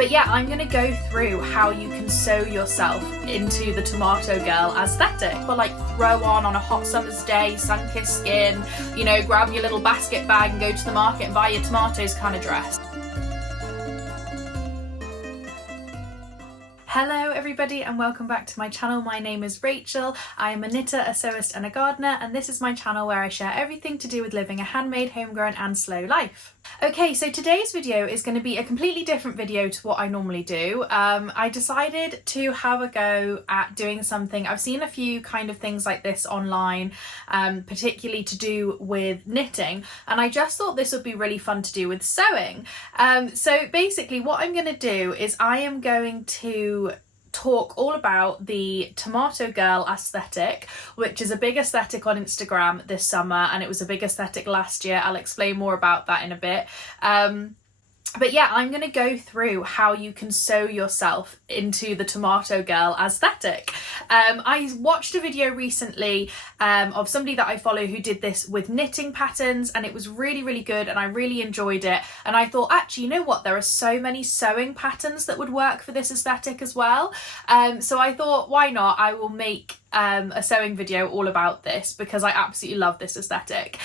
But yeah, I'm gonna go through how you can sew yourself into the tomato girl aesthetic. Or like throw on a hot summer's day, sun-kissed skin, you know, grab your little basket bag and go to the market and buy your tomatoes kind of dress. Hello everybody and welcome back to my channel. My name is Rachel. I am a knitter, a sewist and a gardener, and this is my channel where I share everything to do with living a handmade, homegrown and slow life. Okay, so today's video is going to be a completely different video to what I normally do. I decided to have a go at doing something. I've seen a few kind of things like this online, particularly to do with knitting, and I just thought this would be really fun to do with sewing. So basically what I'm going to do is I am going to talk all about the tomato girl aesthetic, which is a big aesthetic on Instagram this summer, and it was a big aesthetic last year. I'll explain more about that in a bit. But yeah, I'm going to go through how you can sew yourself into the tomato girl aesthetic. I watched a video recently of somebody that I follow who did this with knitting patterns, and it was really, really good and I really enjoyed it. And I thought, actually, you know what? There are so many sewing patterns that would work for this aesthetic as well. So I thought, why not? I will make a sewing video all about this because I absolutely love this aesthetic.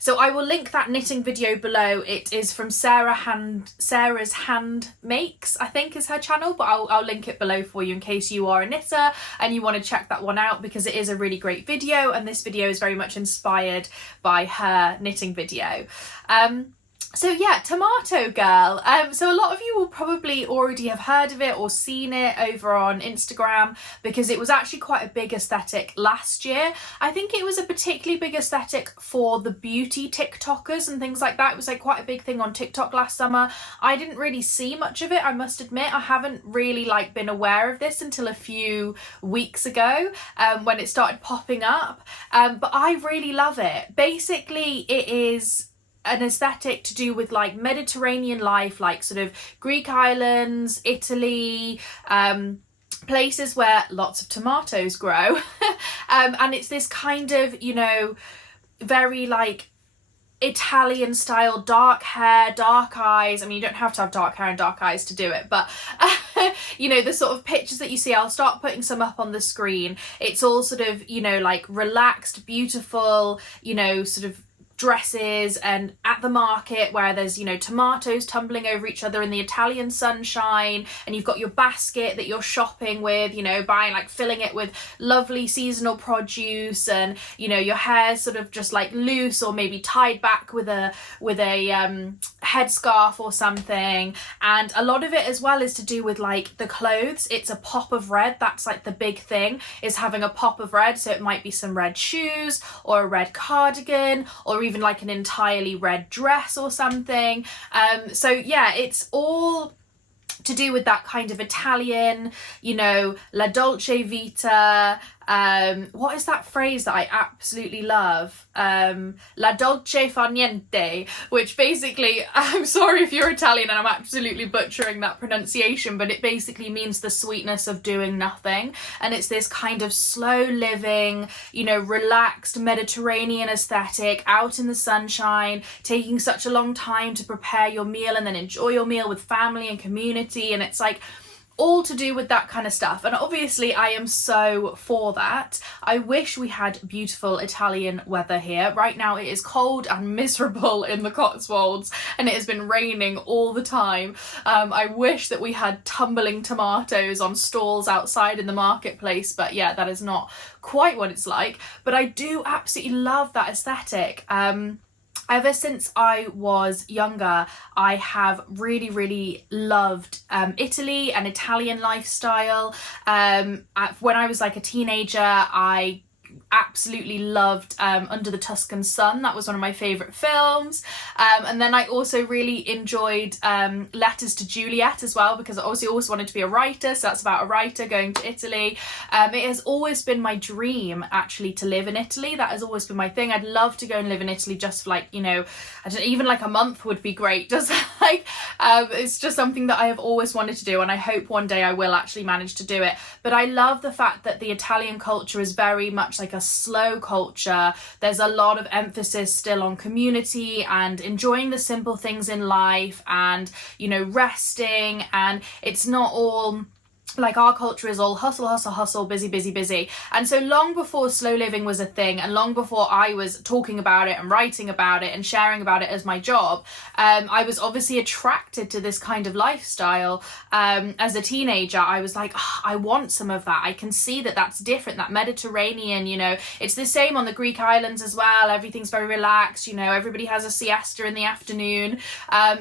So I will link that knitting video below. It is from Sarah's Hand Makes, I think is her channel, but I'll link it below for you in case you are a knitter and you want to check that one out, because it is a really great video and this video is very much inspired by her knitting video. So yeah, tomato girl. So a lot of you will probably already have heard of it or seen it over on Instagram, because it was actually quite a big aesthetic last year. I think it was a particularly big aesthetic for the beauty TikTokers and things like that. It was like quite a big thing on TikTok last summer. I didn't really see much of it, I must admit. I haven't really been aware of this until a few weeks ago when it started popping up. But I really love it. Basically, it is an aesthetic to do with Mediterranean life, sort of Greek islands, Italy, places where lots of tomatoes grow. And it's this kind of, you know, very Italian style, dark hair, dark eyes. I mean, you don't have to have dark hair and dark eyes to do it, but you know, the sort of pictures that you see, I'll start putting some up on the screen. It's all sort of, you know, relaxed, beautiful, you know, sort of dresses, and at the market where there's, you know, tomatoes tumbling over each other in the Italian sunshine, and you've got your basket that you're shopping with, you know, buying, filling it with lovely seasonal produce, and, you know, your hair's sort of just loose or maybe tied back with a headscarf or something. And a lot of it as well is to do with the clothes. It's a pop of red. That's the big thing, is having a pop of red. So it might be some red shoes or a red cardigan, or even an entirely red dress or something. So yeah, it's all to do with that kind of Italian, you know, la dolce vita. What is that phrase that I absolutely love? La dolce fa niente, which basically, I'm sorry if you're Italian and I'm absolutely butchering that pronunciation, but it basically means the sweetness of doing nothing. And it's this kind of slow living, you know, relaxed Mediterranean aesthetic, out in the sunshine, taking such a long time to prepare your meal and then enjoy your meal with family and community. And it's all to do with that kind of stuff. And obviously I am so for that. I wish we had beautiful Italian weather here. Right now it is cold and miserable in the Cotswolds, and it has been raining all the time. I wish that we had tumbling tomatoes on stalls outside in the marketplace, but yeah, that is not quite what it's like. But I do absolutely love that aesthetic. Ever since I was younger, I have really, really loved Italy and Italian lifestyle. When I was a teenager, I absolutely loved Under the Tuscan Sun. That was one of my favourite films. And then I also really enjoyed Letters to Juliet as well, because I obviously also wanted to be a writer, so that's about a writer going to Italy. It has always been my dream actually to live in Italy. That has always been my thing. I'd love to go and live in Italy just for you know, I don't know, even a month would be great. Just it's just something that I have always wanted to do, and I hope one day I will actually manage to do it. But I love the fact that the Italian culture is very much a slow culture. There's a lot of emphasis still on community and enjoying the simple things in life and, you know, resting, and it's not all like our culture is all hustle, hustle, hustle, busy, busy, busy. And so long before slow living was a thing, and long before I was talking about it and writing about it and sharing about it as my job, I was obviously attracted to this kind of lifestyle. As a teenager, I was like, oh, I want some of that. I can see that that's different, that Mediterranean, you know, it's the same on the Greek islands as well. Everything's very relaxed, you know, everybody has a siesta in the afternoon.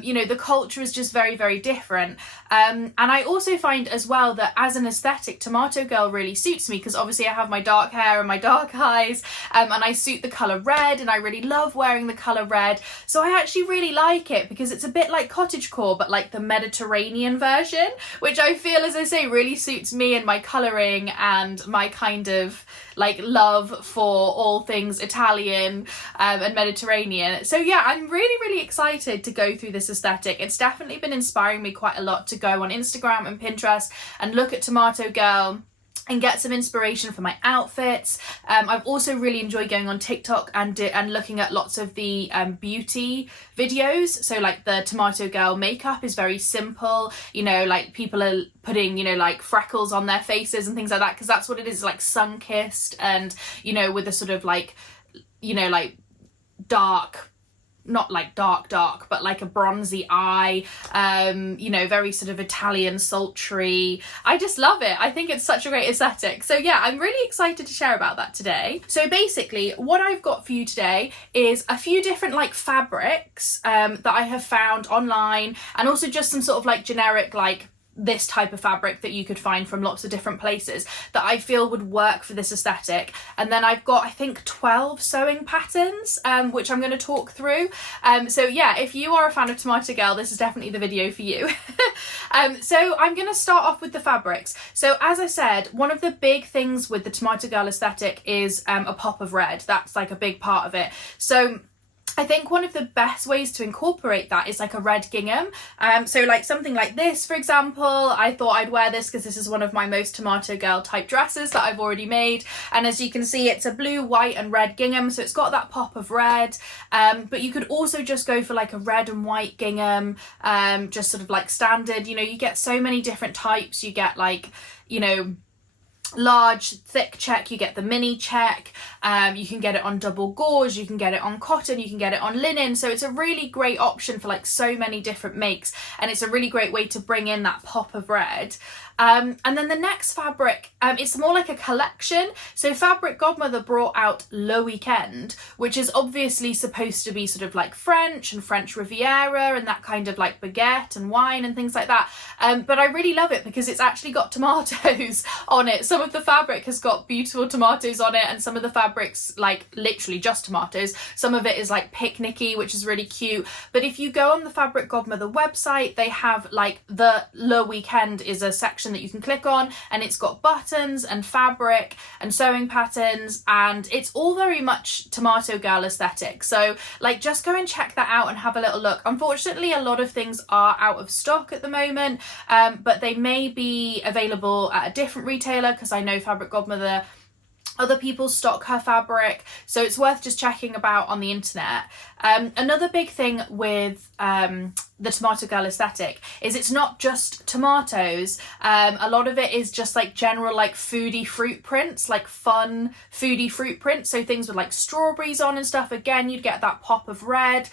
You know, the culture is just very, very different. And I also find as well that as an aesthetic, Tomato Girl really suits me, because obviously I have my dark hair and my dark eyes, and I suit the colour red, and I really love wearing the colour red. So I actually really like it because it's a bit like cottagecore, but like the Mediterranean version, which I feel, as I say, really suits me and my colouring and my kind of like love for all things Italian and Mediterranean. So yeah, I'm really, really excited to go through this aesthetic. It's definitely been inspiring me quite a lot to go on Instagram and Pinterest and look at Tomato Girl and get some inspiration for my outfits. I've also really enjoyed going on TikTok and looking at lots of the beauty videos. So like the Tomato Girl makeup is very simple, you know, like people are putting, you know, like freckles on their faces and things like that, because that's what it is, like sun-kissed, and, you know, with a sort of like, you know, like dark, not like dark, but like a bronzy eye, you know, very sort of Italian sultry. I just love it. I think it's such a great aesthetic. So yeah, I'm really excited to share about that today. So basically what I've got for you today is a few different like fabrics that I have found online, and also just some sort of like generic like this type of fabric that you could find from lots of different places that I feel would work for this aesthetic. And then I've got, I think, 12 sewing patterns, which I'm going to talk through. So yeah, if you are a fan of Tomato Girl, this is definitely the video for you. So I'm going to start off with the fabrics. So as I said, one of the big things with the Tomato Girl aesthetic is a pop of red. That's like a big part of it. So I think one of the best ways to incorporate that is like a red gingham. So like something like this, for example, I thought I'd wear this because this is one of my most Tomato Girl type dresses that I've already made. And as you can see, it's a blue, white and red gingham. So it's got that pop of red. But you could also just go for like a red and white gingham, just sort of like standard. You know, you get so many different types. You get like, you know, large thick check, you get the mini check, you can get it on double gauze, you can get it on cotton, you can get it on linen. So it's a really great option for like so many different makes, and it's a really great way to bring in that pop of red. And then the next fabric, it's more like a collection. So Fabric Godmother brought out Le Weekend, which is obviously supposed to be sort of like French and French Riviera and that kind of like baguette and wine and things like that. But I really love it because it's actually got tomatoes on it. Some of the fabric has got beautiful tomatoes on it, and some of the fabrics like literally just tomatoes. Some of it is like picnicky, which is really cute. But if you go on the Fabric Godmother website, they have like the Le Weekend is a section that you can click on, and it's got buttons and fabric and sewing patterns, and it's all very much Tomato Girl aesthetic. So like just go and check that out and have a little look. Unfortunately, a lot of things are out of stock at the moment, but they may be available at a different retailer, because I know Fabric Godmother, other people stock her fabric, so it's worth just checking about on the internet. Another big thing with the Tomato Girl aesthetic is it's not just tomatoes. A lot of it is just like general like foodie fruit prints, like fun foodie fruit prints. So things with like strawberries on and stuff. Again, you'd get that pop of red.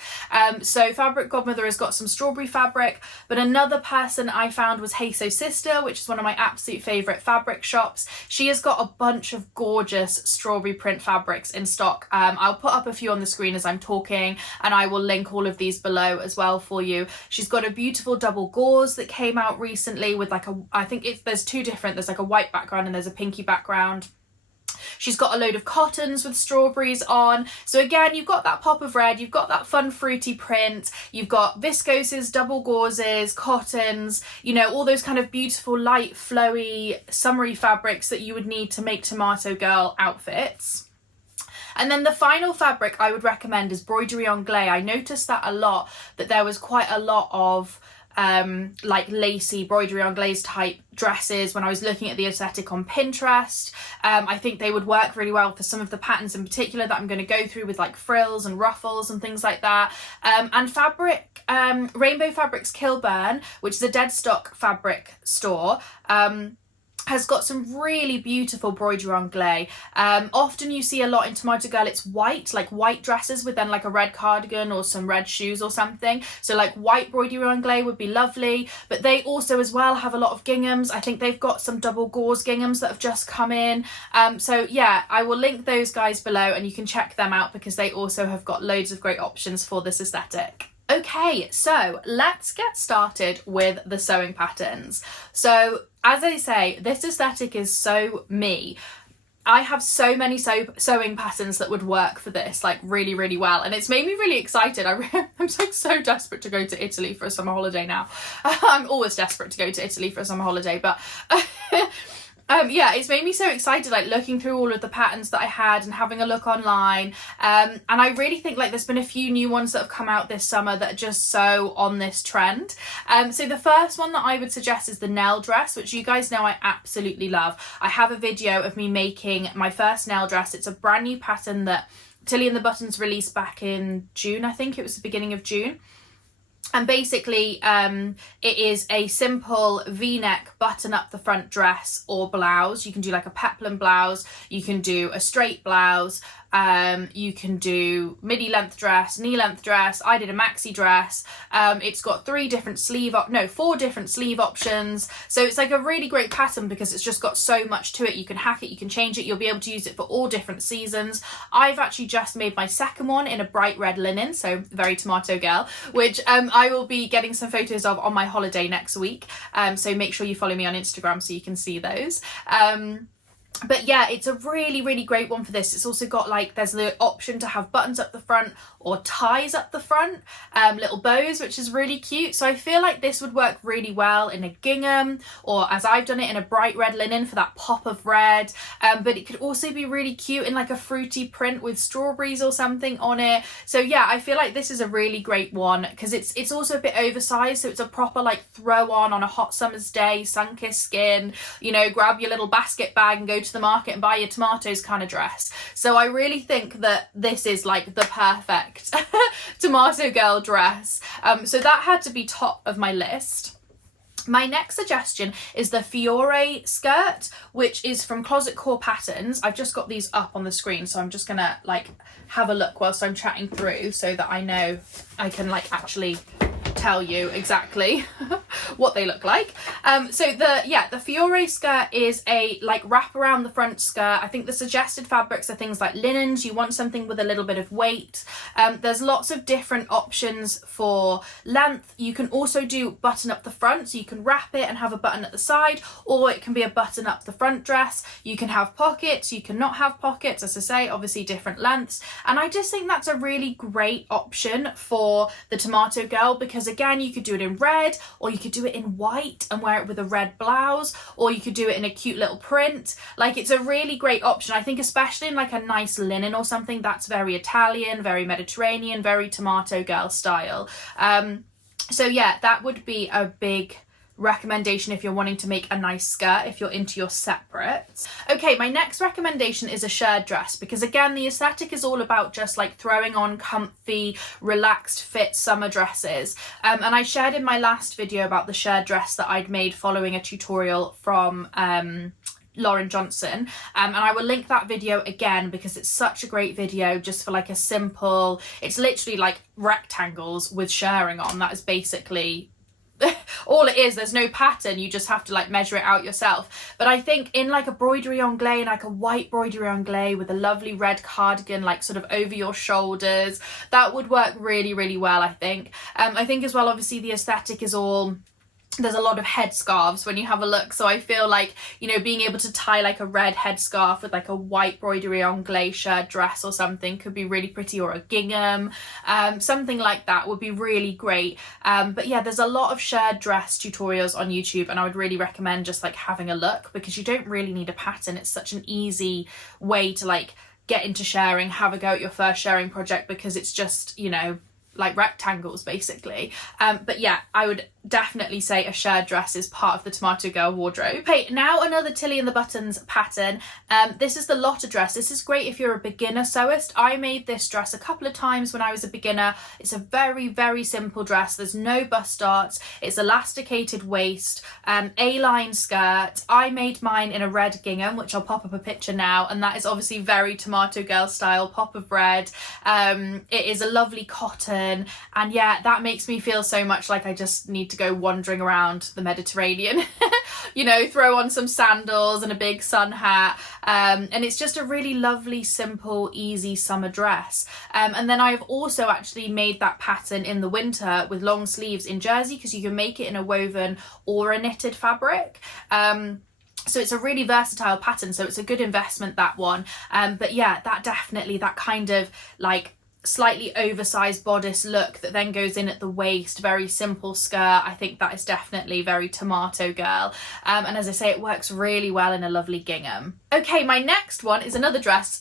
So Fabric Godmother has got some strawberry fabric, but another person I found was Hey So Sister, which is one of my absolute favourite fabric shops. She has got a bunch of gorgeous strawberry print fabrics in stock. I'll put up a few on the screen as I'm talking, and I will link all of these below as well for you. She's got a beautiful double gauze that came out recently with like I think there's two different, there's like a white background and there's a pinky background. She's got a load of cottons with strawberries on. So again, you've got that pop of red, you've got that fun fruity print, you've got viscoses, double gauzes, cottons, you know, all those kind of beautiful, light, flowy, summery fabrics that you would need to make Tomato Girl outfits. And then the final fabric I would recommend is Broidery Anglais. I noticed that a lot, that there was quite a lot of like lacy broderie anglaise type dresses when I was looking at the aesthetic on Pinterest. I think they would work really well for some of the patterns in particular that I'm going to go through, with like frills and ruffles and things like that. And fabric, Rainbow Fabrics Kilburn, which is a dead stock fabric store, has got some really beautiful broderie anglaise. Often you see a lot in Tomato Girl, it's white, like white dresses with then like a red cardigan or some red shoes or something. So like white broderie anglaise would be lovely, but they also as well have a lot of ginghams. I think they've got some double gauze ginghams that have just come in. So yeah, I will link those guys below and you can check them out because they also have got loads of great options for this aesthetic. Okay, so let's get started with the sewing patterns. So as I say, this aesthetic is so me. I have so many sewing patterns that would work for this, like really, really well. And it's made me really excited. I'm so desperate to go to Italy for a summer holiday now. I'm always desperate to go to Italy for a summer holiday, but yeah, it's made me so excited, like looking through all of the patterns that I had and having a look online. And I really think like there's been a few new ones that have come out this summer that are just so on this trend. So the first one that I would suggest is the Nell dress, which you guys know I absolutely love. I have a video of me making my first Nell dress. It's a brand new pattern that Tilly and the Buttons released back in June. I think it was the beginning of June. And basically it is a simple v-neck button up the front dress or blouse. You can do like a peplum blouse, you can do a straight blouse, you can do midi length dress, knee length dress. I did a maxi dress. It's got four different sleeve options. So it's like a really great pattern because it's just got so much to it. You can hack it, you can change it, you'll be able to use it for all different seasons. I've actually just made my second one in a bright red linen, so very Tomato Girl, which I will be getting some photos of on my holiday next week. So make sure you follow me on Instagram so you can see those. But yeah, it's a really, really great one for this. It's also got like, there's the option to have buttons up the front or ties up the front, little bows, which is really cute. So I feel like this would work really well in a gingham, or as I've done it, in a bright red linen for that pop of red. But it could also be really cute in like a fruity print with strawberries or something on it. So yeah, I feel like this is a really great one because it's also a bit oversized. So it's a proper like throw on a hot summer's day, sun-kissed skin, you know, grab your little basket bag and go to the market and buy your tomatoes kind of dress. So I really think that this is like the perfect Tomato Girl dress. So that had to be top of my list. My next suggestion is the Fiore skirt, which is from Closet Core Patterns. I've just got these up on the screen, so I'm just gonna like have a look whilst I'm chatting through so that I know I can like actually tell you exactly what they look like. So the Fiore skirt is a like wrap around the front skirt. I think the suggested fabrics are things like linens. You want something with a little bit of weight. There's lots of different options for length. You can also do button up the front, so you can wrap it and have a button at the side, or it can be a button up the front dress. You can have pockets, you can not have pockets, as I say, obviously different lengths. And I just think that's a really great option for the Tomato Girl because again, you could do it in red, or you could do it in white and wear it with a red blouse, or you could do it in a cute little print. Like, it's a really great option. I think especially in like a nice linen or something that's very Italian, very Mediterranean, very Tomato Girl style. So yeah, that would be a big recommendation if you're wanting to make a nice skirt, if you're into your separates. Okay, my next recommendation is a shirred dress because again, the aesthetic is all about just like throwing on comfy, relaxed fit summer dresses. And I shared in my last video about the shirred dress that I'd made following a tutorial from Lauren Johnson, and I will link that video again because it's such a great video just for like a simple, it's literally like rectangles with shirring on. That is basically all it is. There's no pattern, you just have to like measure it out yourself. But I think in like a broderie anglaise, like a white broderie anglaise with a lovely red cardigan like sort of over your shoulders, that would work really, really well, I think. I think as well, obviously the aesthetic is all, there's a lot of headscarves when you have a look, so I feel like, you know, being able to tie like a red headscarf with like a white broderie anglaise shirt dress or something could be really pretty, or a gingham, something like that would be really great. But yeah, there's a lot of shirred dress tutorials on YouTube, and I would really recommend just like having a look because you don't really need a pattern. It's such an easy way to like get into sharing, have a go at your first sharing project because it's just, you know, like rectangles basically. But yeah, I would definitely say a shared dress is part of the Tomato Girl wardrobe. Okay, now another Tilly and the Buttons pattern. This is the Lotta dress. This is great if you're a beginner sewist. I made this dress a couple of times when I was a beginner. It's a very, very simple dress. There's no bust darts. It's elasticated waist, A-line skirt. I made mine in a red gingham, which I'll pop up a picture now, and that is obviously very Tomato Girl style, pop of red. It is a lovely cotton, and yeah, that makes me feel so much like I just need to go wandering around the Mediterranean. You know, throw on some sandals and a big sun hat, and it's just a really lovely, simple, easy summer dress. And then I've also actually made that pattern in the winter with long sleeves in jersey, because you can make it in a woven or a knitted fabric. So it's a really versatile pattern, so it's a good investment, that one. But yeah, that definitely, that kind of like slightly oversized bodice look that then goes in at the waist, very simple skirt, I think that is definitely very Tomato Girl. And as I say, it works really well in a lovely gingham. Okay, my next one is another dress.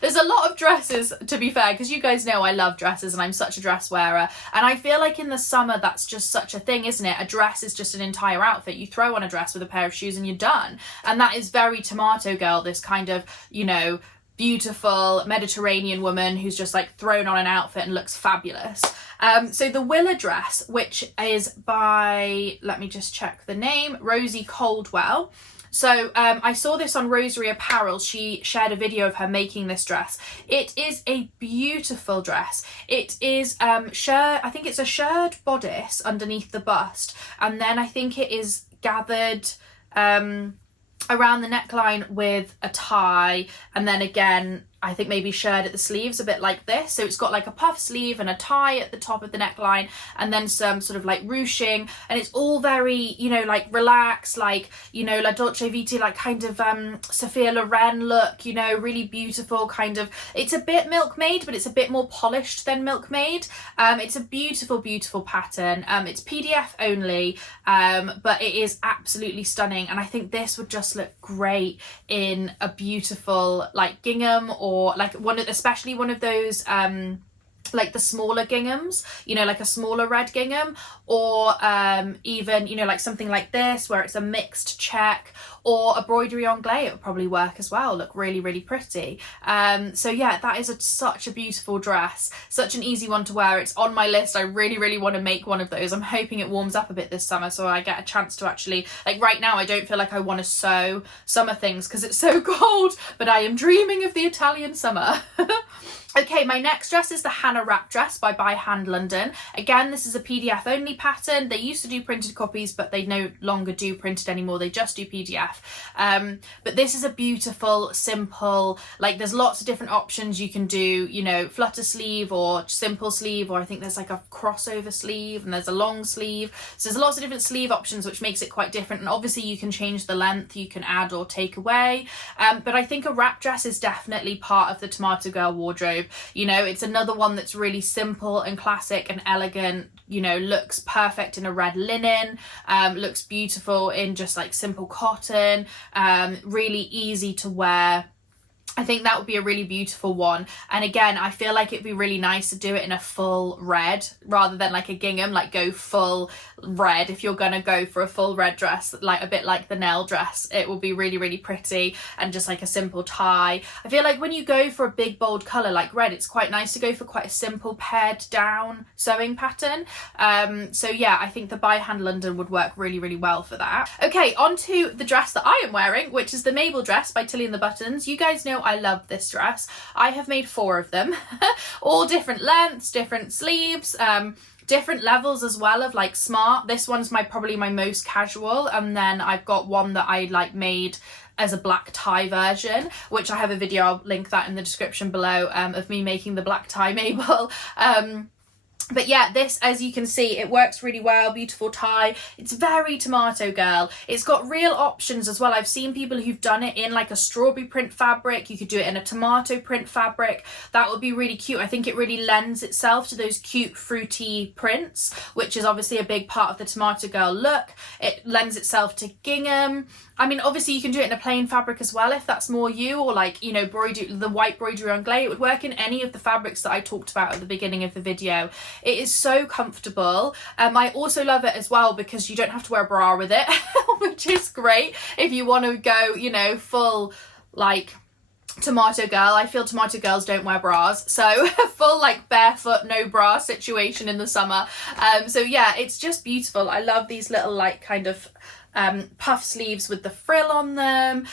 There's a lot of dresses, to be fair, because you guys know I love dresses and I'm such a dress wearer, and I feel like in the summer that's just such a thing, isn't it? A dress is just an entire outfit. You throw on a dress with a pair of shoes and you're done, and that is very Tomato Girl, this kind of, you know, beautiful Mediterranean woman who's just like thrown on an outfit and looks fabulous. So the Willa dress, which is by, let me just check the name, Rosie Coldwell. So I saw this on Rosary Apparel. She shared a video of her making this dress. It is a beautiful dress. It is I think it's a shirred bodice underneath the bust, and then I think it is gathered around the neckline with a tie, and then again I think maybe shirred at the sleeves, a bit like this. So it's got like a puff sleeve and a tie at the top of the neckline, and then some sort of like ruching, and it's all very, you know, like relaxed, like, you know, La Dolce Vita, like kind of Sophia Loren look, you know, really beautiful kind of, it's a bit Milkmaid, but it's a bit more polished than Milkmaid. It's a beautiful, beautiful pattern. It's PDF only, but it is absolutely stunning, and I think this would just look great in a beautiful like gingham, or like especially one of those like the smaller ginghams, you know, like a smaller red gingham, or even, you know, like something like this where it's a mixed check, or a broderie anglais. It would probably work as well, look really, really pretty. So yeah, that is such a beautiful dress, such an easy one to wear. It's on my list. I really, really want to make one of those. I'm hoping it warms up a bit this summer so I get a chance to actually, like right now I don't feel like I want to sew summer things because it's so cold, but I am dreaming of the Italian summer. Okay, my next dress is the Hannah Wrap dress by Hand London. Again, this is a PDF only pattern. They used to do printed copies, but they no longer do printed anymore. They just do PDF. But this is a beautiful, simple, like there's lots of different options you can do, you know, flutter sleeve or simple sleeve, or I think there's like a crossover sleeve and there's a long sleeve. So there's lots of different sleeve options, which makes it quite different. And obviously you can change the length, you can add or take away. But I think a wrap dress is definitely part of the Tomato Girl wardrobe. You know, it's another one that's really simple and classic and elegant, you know, looks perfect in a red linen, looks beautiful in just like simple cotton, really easy to wear. I think that would be a really beautiful one. And again, I feel like it'd be really nice to do it in a full red rather than like a gingham, like go full red. If you're gonna go for a full red dress, like a bit like the Nell dress, it will be really, really pretty, and just like a simple tie. I feel like when you go for a big bold colour like red, it's quite nice to go for quite a simple pared down sewing pattern. So yeah, I think the By Hand London would work really, really well for that. Okay, on to the dress that I am wearing, which is the Mabel dress by Tilly and the Buttons. You guys know I love this dress. I have made 4 of them, all different lengths, different sleeves, different levels as well of like smart. This one's probably my most casual, and then I've got one that I like made as a black tie version, which I have a video, I'll link that in the description below, of me making the black tie Mabel. But yeah, this, as you can see, it works really well. Beautiful tie. It's very Tomato Girl. It's got real options as well. I've seen people who've done it in like a strawberry print fabric. You could do it in a tomato print fabric. That would be really cute. I think it really lends itself to those cute fruity prints, which is obviously a big part of the Tomato Girl look. It lends itself to gingham. I mean, obviously you can do it in a plain fabric as well if that's more you, or like, you know, the white broderie anglais. It would work in any of the fabrics that I talked about at the beginning of the video. It is so comfortable. I also love it as well because you don't have to wear a bra with it, which is great if you want to go, you know, full like tomato girl. I feel tomato girls don't wear bras, so full like barefoot no bra situation in the summer. So yeah, it's just beautiful. I love these little like kind of puff sleeves with the frill on them.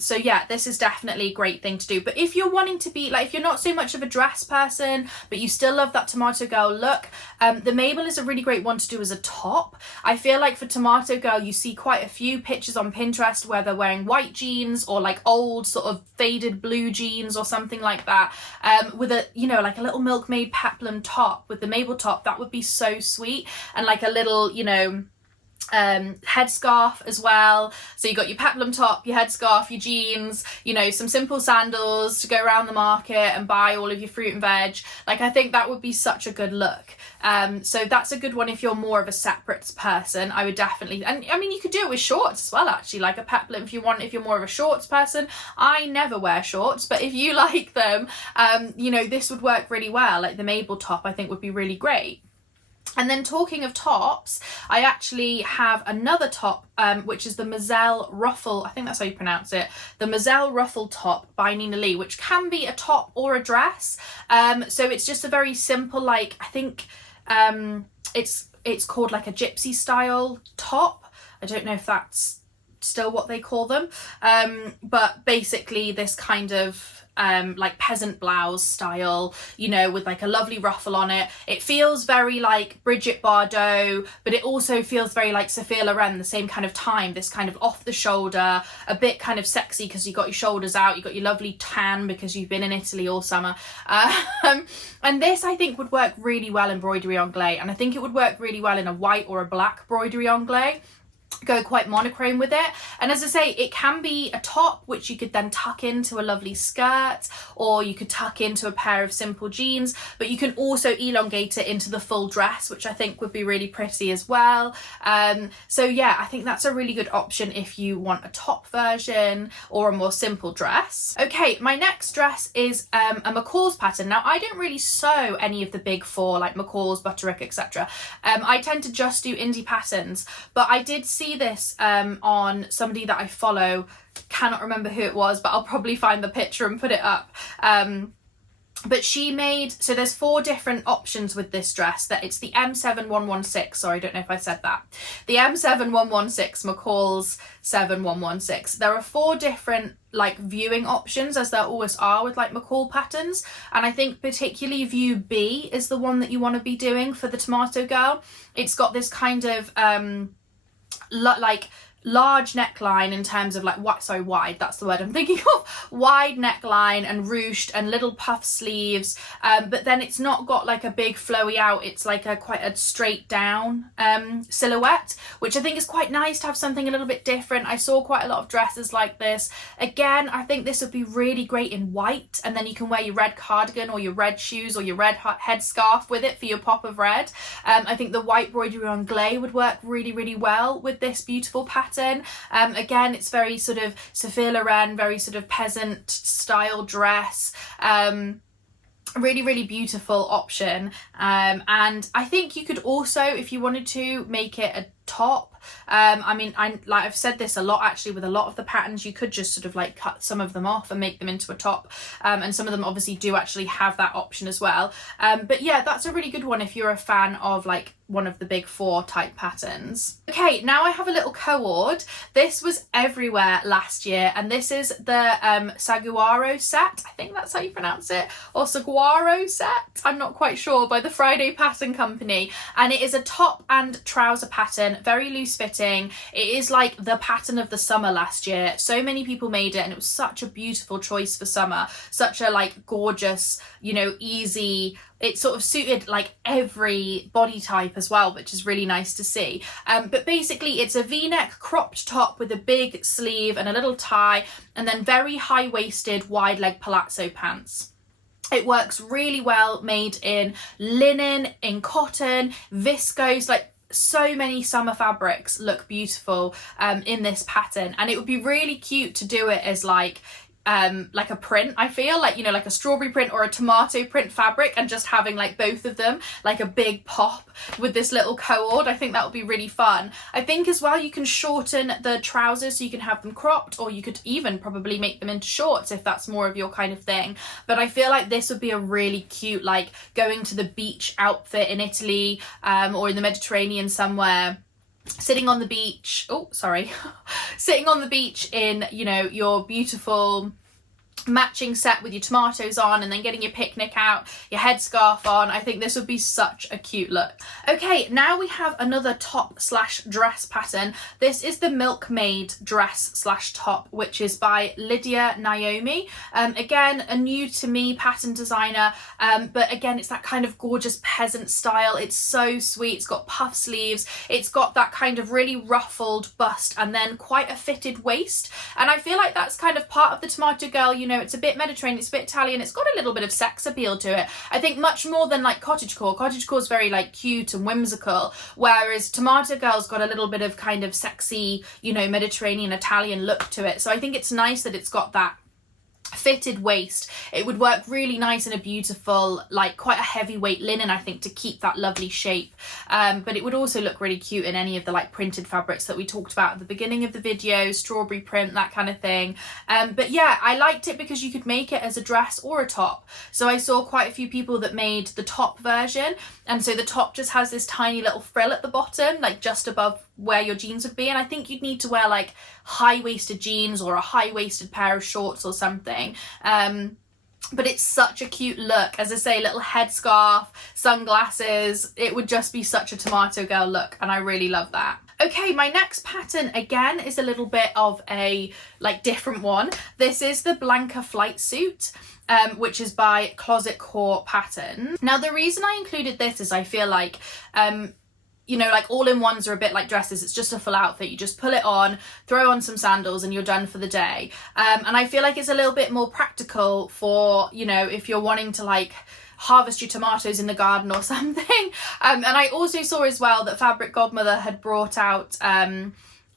So yeah, this is definitely a great thing to do. But if you're wanting to be like, if you're not so much of a dress person but you still love that tomato girl look, the Mabel is a really great one to do as a top. I feel like for tomato girl you see quite a few pictures on Pinterest where they're wearing white jeans or like old sort of faded blue jeans or something like that, with a, you know, like a little milkmaid peplum top with the Mabel top. That would be so sweet. And like a little, you know, headscarf as well. So you got your peplum top, your headscarf, your jeans, you know, some simple sandals to go around the market and buy all of your fruit and veg. Like, I think that would be such a good look. So that's a good one if you're more of a separates person. I would definitely, and I mean, you could do it with shorts as well, actually, like a peplum if you're more of a shorts person. I never wear shorts, but if you like them, you know, this would work really well. Like the Mabel top, I think would be really great. And then talking of tops, I actually have another top, which is the Moselle Ruffle, I think that's how you pronounce it, the Moselle Ruffle top by Nina Lee, which can be a top or a dress. So it's just a very simple, like, I think it's called like a gypsy style top. I don't know if that's still what they call them, but basically this kind of like peasant blouse style, you know, with like a lovely ruffle on it. It feels very like Brigitte Bardot, but it also feels very like Sophia Loren, the same kind of time, this kind of off the shoulder, a bit kind of sexy because you got your shoulders out, you got your lovely tan because you've been in Italy all summer. And this I think would work really well in broderie anglais, and I think it would work really well in a white or a black broderie anglais. Go quite monochrome with it. And as I say, it can be a top which you could then tuck into a lovely skirt, or you could tuck into a pair of simple jeans, but you can also elongate it into the full dress, which I think would be really pretty as well. So yeah, I think that's a really good option if you want a top version or a more simple dress. Okay, my next dress is a McCall's pattern. Now, I don't really sew any of the big four like McCall's, Butterick, etc. I tend to just do indie patterns, but I did see this on somebody that I follow, cannot remember who it was, but I'll probably find the picture and put it up. But she made, so there's 4 different options with this dress. That it's the M7116, sorry, I don't know if I said that. The M7116, McCall's 7116. There are 4 different like viewing options, as there always are with like McCall patterns. And I think particularly view B is the one that you want to be doing for the Tomato Girl. It's got this kind of like large neckline in terms of like wide, that's the word I'm thinking of, wide neckline and ruched and little puff sleeves, but then it's not got like a big flowy out, it's like a quite a straight down silhouette, which I think is quite nice to have something a little bit different. I saw quite a lot of dresses like this. Again, I think this would be really great in white, and then you can wear your red cardigan or your red shoes or your red headscarf with it for your pop of red. I think the white broderie anglais would work really, really well with this beautiful pattern. Again, it's very sort of Sophia Loren, very sort of peasant style dress. Really, really beautiful option. And I think you could also, if you wanted to, make it a top. I mean, I've said this a lot actually with a lot of the patterns, you could just sort of like cut some of them off and make them into a top, and some of them obviously do actually have that option as well. But yeah, that's a really good one if you're a fan of like one of the big 4 type patterns. Okay, now I have a little cord. This was everywhere last year, and this is the Saguaro set, I think that's how you pronounce it, or Saguaro set, I'm not quite sure, by the Friday Pattern Company. And it is a top and trouser pattern, very loose fitting. It is like the pattern of the summer last year. So many people made it, and it was such a beautiful choice for summer, such a like gorgeous, you know, easy. It sort of suited like every body type as well, which is really nice to see. But basically it's a V-neck cropped top with a big sleeve and a little tie, and then very high-waisted wide leg palazzo pants. It works really well made in linen, in cotton, viscose, like so many summer fabrics look beautiful in this pattern, and it would be really cute to do it as like a print. I feel like, you know, like a strawberry print or a tomato print fabric, and just having like both of them like a big pop with this little cord. I think that would be really fun. I think as well you can shorten the trousers so you can have them cropped, or you could even probably make them into shorts if that's more of your kind of thing. But I feel like this would be a really cute like going to the beach outfit in Italy or in the Mediterranean somewhere, sitting on the beach, sitting on the beach in, you know, your beautiful matching set with your tomatoes on, and then getting your picnic out, your headscarf on. I think this would be such a cute look. Okay, now we have another top slash dress pattern. This is the Milkmaid dress slash top, which is by Lydia Naomi. Again, a new to me pattern designer, but again, it's that kind of gorgeous peasant style. It's so sweet. It's got puff sleeves. It's got that kind of really ruffled bust, and then quite a fitted waist. And I feel like that's kind of part of the Tomato Girl, you know, it's a bit Mediterranean, it's a bit Italian, it's got a little bit of sex appeal to it. I think much more than like cottagecore. Cottagecore is very like cute and whimsical, whereas Tomato Girl's got a little bit of kind of sexy, you know, Mediterranean Italian look to it. So I think it's nice that it's got that fitted waist. It would work really nice in a beautiful, like quite a heavyweight linen, I think, to keep that lovely shape. But it would also look really cute in any of the like printed fabrics that we talked about at the beginning of the video, strawberry print, that kind of thing. But yeah, I liked it because you could make it as a dress or a top. So I saw quite a few people that made the top version, and so the top just has this tiny little frill at the bottom, like just above where your jeans would be, and I think you'd need to wear like high-waisted jeans or a high-waisted pair of shorts or something. But it's such a cute look. As I say, little headscarf, sunglasses, it would just be such a Tomato Girl look, and I really love that. Okay, my next pattern again is a little bit of a like different one. This is the Blanca flight suit, which is by Closet Core Pattern. Now the reason I included this is I feel like you know, like all-in-ones are a bit like dresses. It's just a full outfit. You just pull it on, throw on some sandals, and you're done for the day. And I feel like it's a little bit more practical for, you know, if you're wanting to like harvest your tomatoes in the garden or something. And I also saw as well that Fabric Godmother had brought out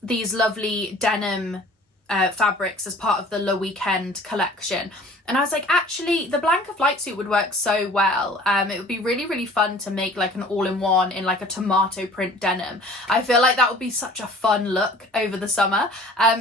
these lovely denim fabrics as part of the Le Weekend collection. And I was like, actually, the Blanca flight suit would work so well. It would be really, really fun to make like an all-in-one in like a tomato print denim. I feel like that would be such a fun look over the summer.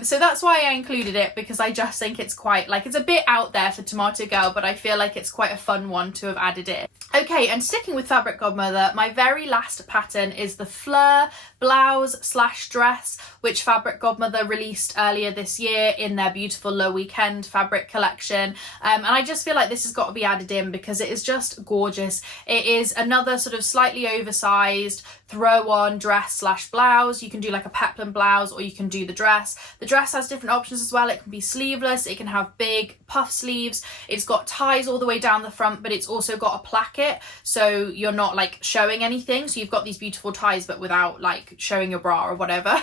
So that's why I included it, because I just think it's quite like, it's a bit out there for Tomato Girl, but I feel like it's quite a fun one to have added in. Okay, and sticking with Fabric Godmother, my very last pattern is the Fleur blouse slash dress, which Fabric Godmother released earlier this year in their beautiful Le Weekend fabric collection. And I just feel like this has got to be added in because it is just gorgeous. It is another sort of slightly oversized throw on dress slash blouse. You can do like a peplum blouse, or you can do the dress. The dress has different options as well. It can be sleeveless, it can have big puff sleeves, it's got ties all the way down the front, but it's also got a placket, so you're not like showing anything. So you've got these beautiful ties but without like showing your bra or whatever.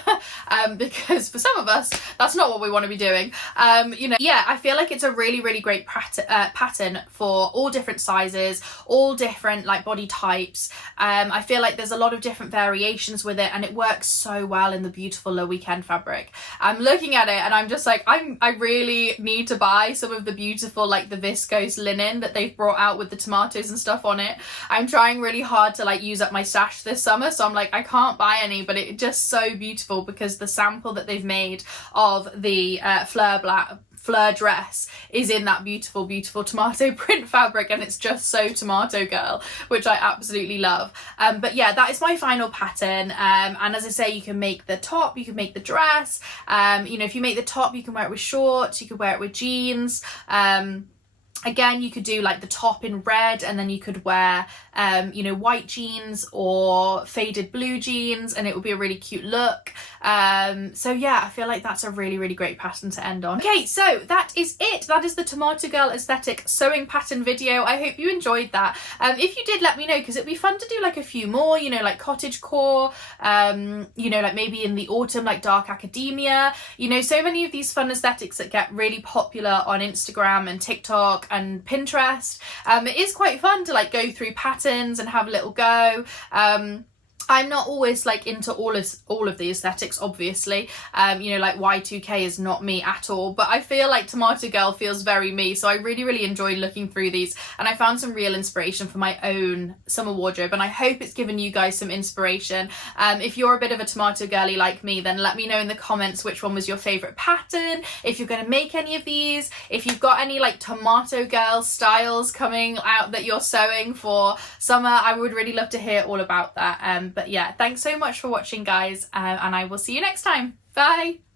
Because for some of us that's not what we want to be doing. You know, yeah, I feel like it's a really, really great pattern for all different sizes, all different like body types. I feel like there's a lot of different variations with it, and it works so well in the beautiful Le Weekend fabric. I'm looking at it and I'm just like, I really need to buy some of the beautiful like the viscose linen that they've brought out with the tomatoes and stuff on it. I'm trying really hard to like use up my stash this summer, so I'm like, I can't buy any, but it's just so beautiful because the sample that they've made of the Fleur dress is in that beautiful, beautiful tomato print fabric, and it's just so Tomato Girl, which I absolutely love. But yeah, that is my final pattern. And as I say, you can make the top, you can make the dress. You know, if you make the top, you can wear it with shorts, you could wear it with jeans. Again, you could do like the top in red, and then you could wear, you know, white jeans or faded blue jeans, and it would be a really cute look. So yeah, I feel like that's a really, really great pattern to end on. Okay, so that is it. That is the Tomato Girl aesthetic sewing pattern video. I hope you enjoyed that. If you did, let me know, because it'd be fun to do like a few more, you know, like cottagecore, you know, like maybe in the autumn, like dark academia, you know, so many of these fun aesthetics that get really popular on Instagram and TikTok and Pinterest. It is quite fun to like go through patterns and have a little go. I'm not always like into all of the aesthetics, obviously. You know, like Y2K is not me at all, but I feel like Tomato Girl feels very me, so I really enjoyed looking through these, and I found some real inspiration for my own summer wardrobe, and I hope it's given you guys some inspiration. If you're a bit of a tomato girly like me, then let me know in the comments which one was your favourite pattern, if you're going to make any of these, if you've got any like Tomato Girl styles coming out that you're sewing for summer. I would really love to hear all about that. But yeah, thanks so much for watching, guys, and I will see you next time. Bye!